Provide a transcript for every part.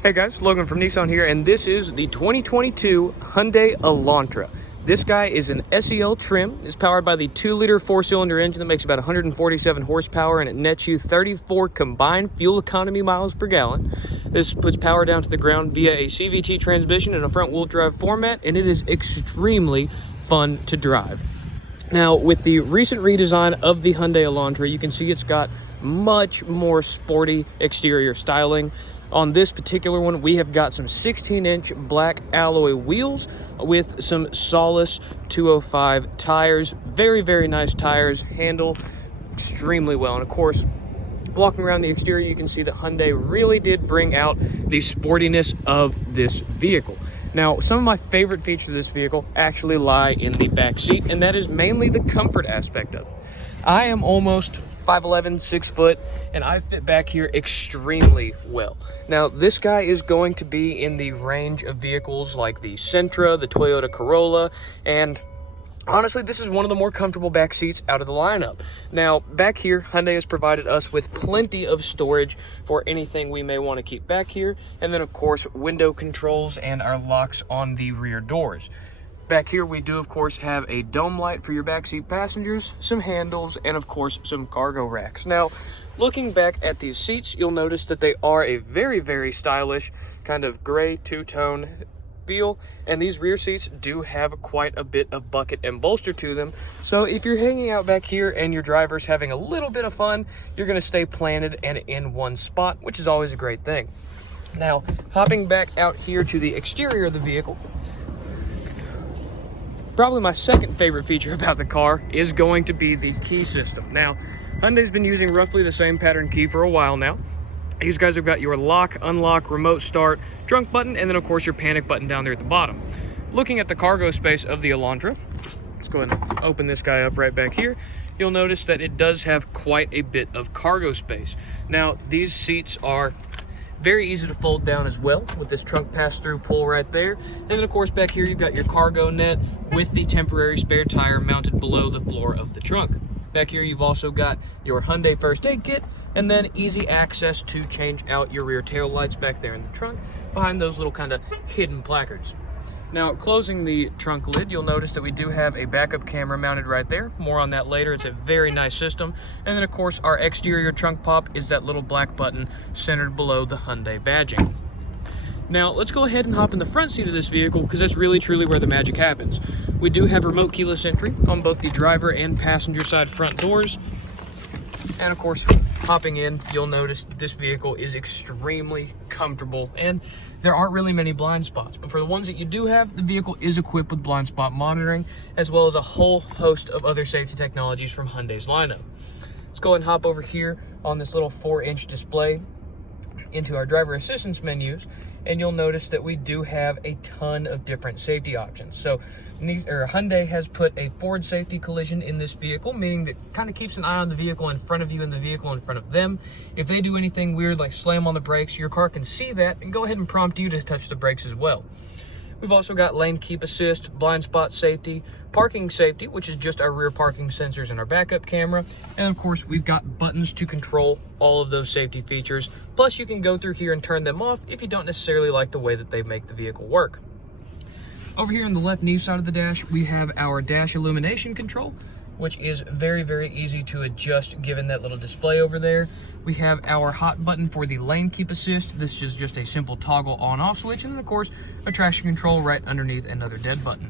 Hey guys, Logan from Nissan here, and this is the 2022 Hyundai Elantra. This guy is an SEL trim. It's powered by the 2-liter 4-cylinder engine that makes about 147 horsepower, and it nets you 34 combined fuel economy miles per gallon. This puts power down to the ground via a CVT transmission in a front-wheel drive format, and it is extremely fun to drive. Now, with the recent redesign of the Hyundai Elantra, you can see it's got much more sporty exterior styling. On this particular one, we have got some 16-inch black alloy wheels with some Solus 205 tires. Very, very nice tires, handle extremely well. And of course, walking around the exterior, you can see that Hyundai really did bring out the sportiness of this vehicle. Now, some of my favorite features of this vehicle actually lie in the back seat, and that is mainly the comfort aspect of it. I am almost 5'11", 6 foot, and I fit back here extremely well. Now, this guy is going to be in the range of vehicles like the Sentra, the Toyota Corolla, and honestly, this is one of the more comfortable back seats out of the lineup. Now, back here, Hyundai has provided us with plenty of storage for anything we may want to keep back here, and then of course, window controls and our locks on the rear doors. Back here, we do, of course, have a dome light for your backseat passengers, some handles, and, of course, some cargo racks. Now, looking back at these seats, you'll notice that they are a very, very stylish kind of gray two-tone feel, and these rear seats do have quite a bit of bucket and bolster to them. So if you're hanging out back here and your driver's having a little bit of fun, you're going to stay planted and in one spot, which is always a great thing. Now, hopping back out here to the exterior of the vehicle, probably my second favorite feature about the car is going to be the key system. Now, Hyundai's been using roughly the same pattern key for a while now. These guys have got your lock, unlock, remote start, trunk button, and then of course your panic button down there at the bottom. Looking at the cargo space of the Elantra, let's go ahead and open this guy up right back here. You'll notice that it does have quite a bit of cargo space. Now, these seats are very easy to fold down as well with this trunk pass-through pull right there. And then of course back here you've got your cargo net with the temporary spare tire mounted below the floor of the trunk. Back here you've also got your Hyundai first aid kit, and then easy access to change out your rear tail lights back there in the trunk behind those little kind of hidden placards. Now, closing the trunk lid, you'll notice that we do have a backup camera mounted right there. More on that later. It's a very nice system. And then, of course, our exterior trunk pop is that little black button centered below the Hyundai badging. Now, let's go ahead and hop in the front seat of this vehicle because that's really, truly where the magic happens. We do have remote keyless entry on both the driver and passenger side front doors. And of course, hopping in, you'll notice that this vehicle is extremely comfortable, and there aren't really many blind spots. But for the ones that you do have, the vehicle is equipped with blind spot monitoring, as well as a whole host of other safety technologies from Hyundai's lineup. Let's go ahead and hop over here on this little 4-inch display into our driver assistance menus, and you'll notice that we do have a ton of different safety options. So Hyundai has put a forward safety collision in this vehicle, meaning that kind of keeps an eye on the vehicle in front of you and the vehicle in front of them. If they do anything weird like slam on the brakes, your car can see that and go ahead and prompt you to touch the brakes as well. We've also got lane keep assist, blind spot safety, parking safety, which is just our rear parking sensors and our backup camera. And of course, we've got buttons to control all of those safety features. Plus, you can go through here and turn them off if you don't necessarily like the way that they make the vehicle work. Over here on the left knee side of the dash, we have our dash illumination control, which is very, very easy to adjust given that little display over there. We have our hot button for the lane keep assist. This is just a simple toggle on-off switch, and then of course, a traction control right underneath another dead button.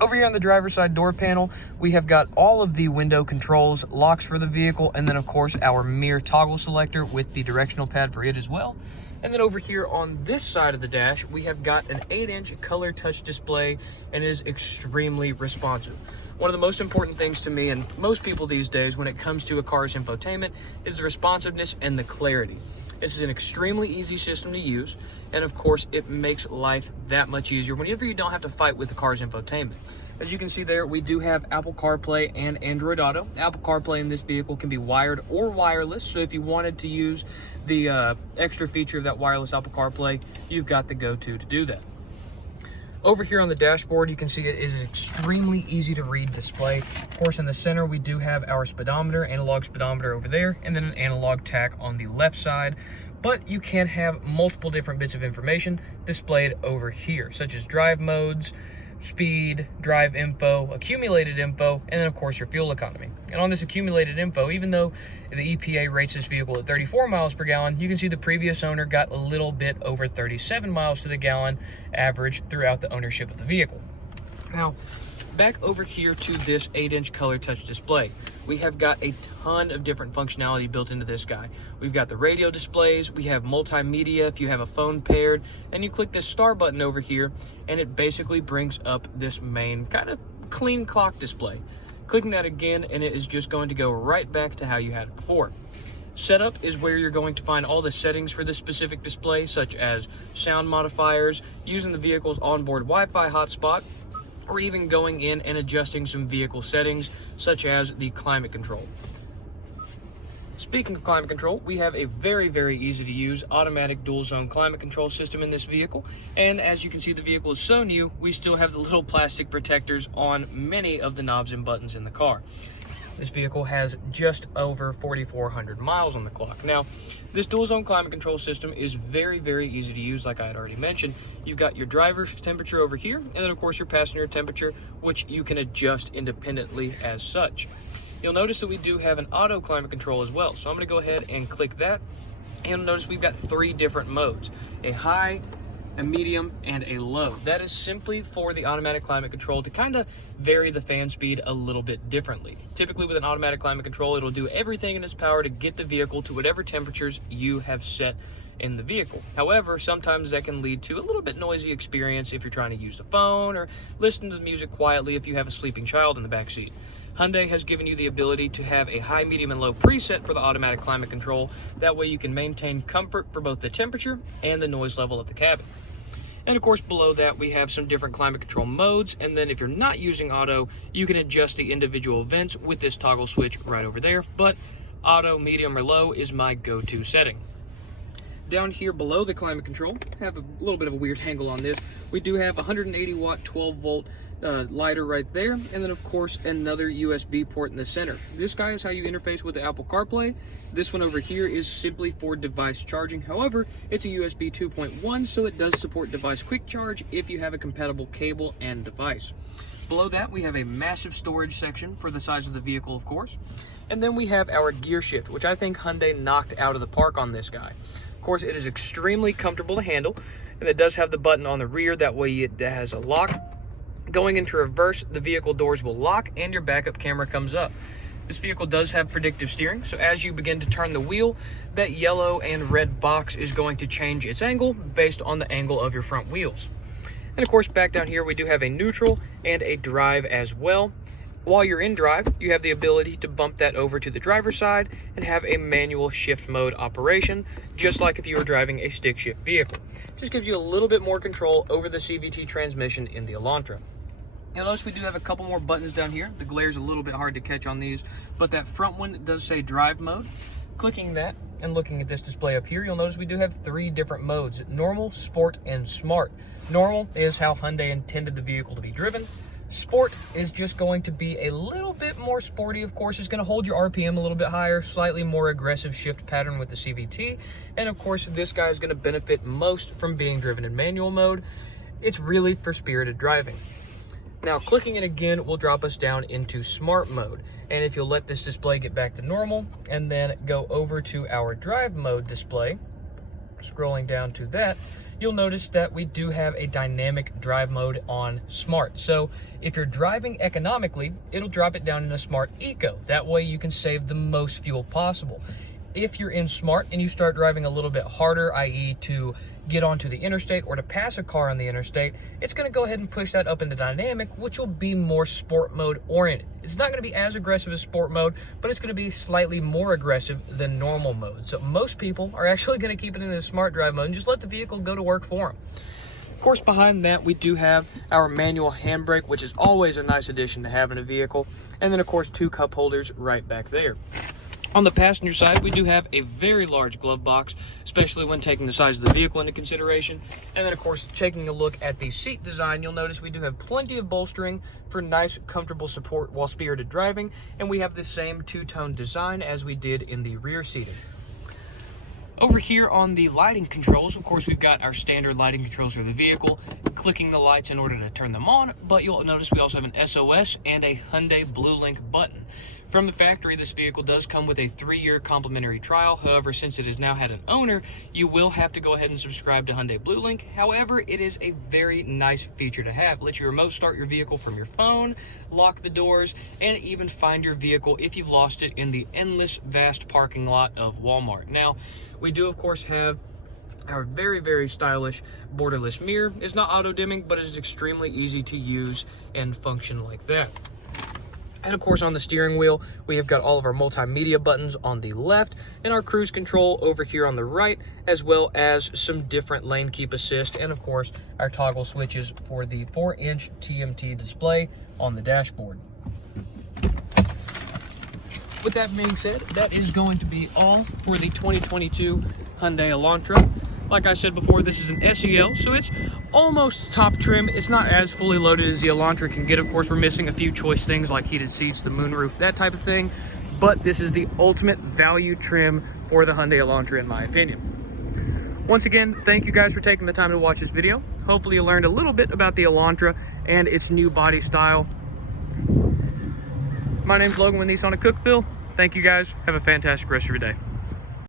Over here on the driver's side door panel, we have got all of the window controls, locks for the vehicle, and then of course our mirror toggle selector with the directional pad for it as well. And then over here on this side of the dash, we have got an 8-inch color touch display, and it is extremely responsive. One of the most important things to me and most people these days when it comes to a car's infotainment is the responsiveness and the clarity. This is an extremely easy system to use, and of course it makes life that much easier whenever you don't have to fight with the car's infotainment. As you can see there, we do have Apple CarPlay and Android Auto. Apple CarPlay in this vehicle can be wired or wireless, so if you wanted to use the extra feature of that wireless Apple CarPlay, you've got the go-to to do that. Over here on the dashboard, you can see it is an extremely easy to read display. Of course, in the center, we do have our speedometer, analog speedometer over there, and then an analog tach on the left side. but you can have multiple different bits of information displayed over here, such as drive modes, speed, drive info, accumulated info, and then of course your fuel economy. And on this accumulated info, even though the EPA rates this vehicle at 34 miles per gallon, you can see the previous owner got a little bit over 37 miles to the gallon average throughout the ownership of the vehicle. Now, back over here to this 8-inch color touch display, we have got a ton of different functionality built into this guy. We've got the radio displays, we have multimedia if you have a phone paired, and you click this star button over here and it basically brings up this main kind of clean clock display. Clicking that again and it is just going to go right back to how you had it before. Setup is where you're going to find all the settings for this specific display, such as sound modifiers, using the vehicle's onboard Wi-Fi hotspot, or even going in and adjusting some vehicle settings, such as the climate control. Speaking of climate control, we have a very easy to use automatic dual zone climate control system in this vehicle. And as you can see, the vehicle is so new, we still have the little plastic protectors on many of the knobs and buttons in the car. This vehicle has just over 4,400 miles on the clock. Now, this dual zone climate control system is very easy to use, like I had already mentioned. You've got your driver's temperature over here, and then of course your passenger temperature, which you can adjust independently as such. You'll notice that we do have an auto climate control as well. So I'm gonna go ahead and click that, and you'll notice we've got 3 different modes: a high, a medium, and a low. That is simply for the automatic climate control to kind of vary the fan speed a little bit differently. Typically with an automatic climate control, it'll do everything in its power to get the vehicle to whatever temperatures you have set in the vehicle. However, sometimes that can lead to a little bit noisy experience if you're trying to use the phone or listen to the music quietly if you have a sleeping child in the back seat. Hyundai has given you the ability to have a high, medium, and low preset for the automatic climate control. That way you can maintain comfort for both the temperature and the noise level of the cabin. And of course, below that, we have some different climate control modes. And then if you're not using auto, you can adjust the individual vents with this toggle switch right over there. But auto, medium, or low is my go-to setting. Down here below the climate control, I have a little bit of a weird angle on this. We do have 180 watt, 12 volt lighter right there. And then of course, another USB port in the center. This guy is how you interface with the Apple CarPlay. This one over here is simply for device charging. However, it's a USB 2.1, so it does support device quick charge if you have a compatible cable and device. Below that, we have a massive storage section for the size of the vehicle, of course. And then we have our gear shift, which I think Hyundai knocked out of the park on this guy. Of course, it is extremely comfortable to handle, and it does have the button on the rear. That way it has a lock. Going into reverse, the vehicle doors will lock and your backup camera comes up. This vehicle does have predictive steering, so as you begin to turn the wheel, that yellow and red box is going to change its angle based on the angle of your front wheels. And of course, back down here, we do have a neutral and a drive as well. While you're in drive, you have the ability to bump that over to the driver's side and have a manual shift mode operation, just like if you were driving a stick shift vehicle. Just gives you a little bit more control over the CVT transmission in the Elantra. You'll notice we do have a couple more buttons down here. The glare's a little bit hard to catch on these, but that front one does say drive mode. Clicking that and looking at this display up here, you'll notice we do have 3 different modes: normal, sport, and smart. Normal is how Hyundai intended the vehicle to be driven. Sport is just going to be a little bit more sporty. Of course, it's going to hold your RPM a little bit higher, slightly more aggressive shift pattern with the CVT. And of course, this guy is going to benefit most from being driven in manual mode. It's really for spirited driving. Now, clicking it again will drop us down into smart mode. And if you'll let this display get back to normal and then go over to our drive mode display, scrolling down to that, you'll notice that we do have a dynamic drive mode on smart. So if you're driving economically, it'll drop it down into smart eco. That way you can save the most fuel possible. If you're in smart and you start driving a little bit harder, i.e. to get onto the interstate or to pass a car on the interstate, it's going to go ahead and push that up into dynamic, which will be more sport mode oriented. It's not going to be as aggressive as sport mode, but it's going to be slightly more aggressive than normal mode. So most people are actually going to keep it in the smart drive mode and just let the vehicle go to work for them. Of course, behind that, we do have our manual handbrake, which is always a nice addition to have in a vehicle. And then, of course, 2 cup holders right back there. On the passenger side, we do have a very large glove box, especially when taking the size of the vehicle into consideration. And then, of course, taking a look at the seat design, you'll notice we do have plenty of bolstering for nice, comfortable support while spirited driving. And we have the same 2-tone design as we did in the rear seating. Over here on the lighting controls, of course, we've got our standard lighting controls for the vehicle, clicking the lights in order to turn them on, but you'll notice we also have an SOS and a Hyundai Blue Link button. From the factory, this vehicle does come with a 3-year complimentary trial. However, since it has now had an owner, you will have to go ahead and subscribe to Hyundai Blue Link. However, it is a very nice feature to have. It lets you remote start your vehicle from your phone, lock the doors, and even find your vehicle if you've lost it in the endless, vast parking lot of Walmart. Now, we do, of course, have our very, very stylish borderless mirror. It's not auto-dimming, but it is extremely easy to use and function like that. And of course, on the steering wheel, we have got all of our multimedia buttons on the left and our cruise control over here on the right, as well as some different lane keep assist, and of course, our toggle switches for the 4-inch TMT display on the dashboard. With that being said, that is going to be all for the 2022 Hyundai Elantra. Like I said before, this is an SEL, so it's almost top trim. It's not as fully loaded as the Elantra can get. Of course, we're missing a few choice things like heated seats, the moonroof, that type of thing. But this is the ultimate value trim for the Hyundai Elantra, in my opinion. Once again, thank you guys for taking the time to watch this video. Hopefully you learned a little bit about the Elantra and its new body style. My name's Logan with Nissan of Cookeville. Thank you guys. Have a fantastic rest of your day.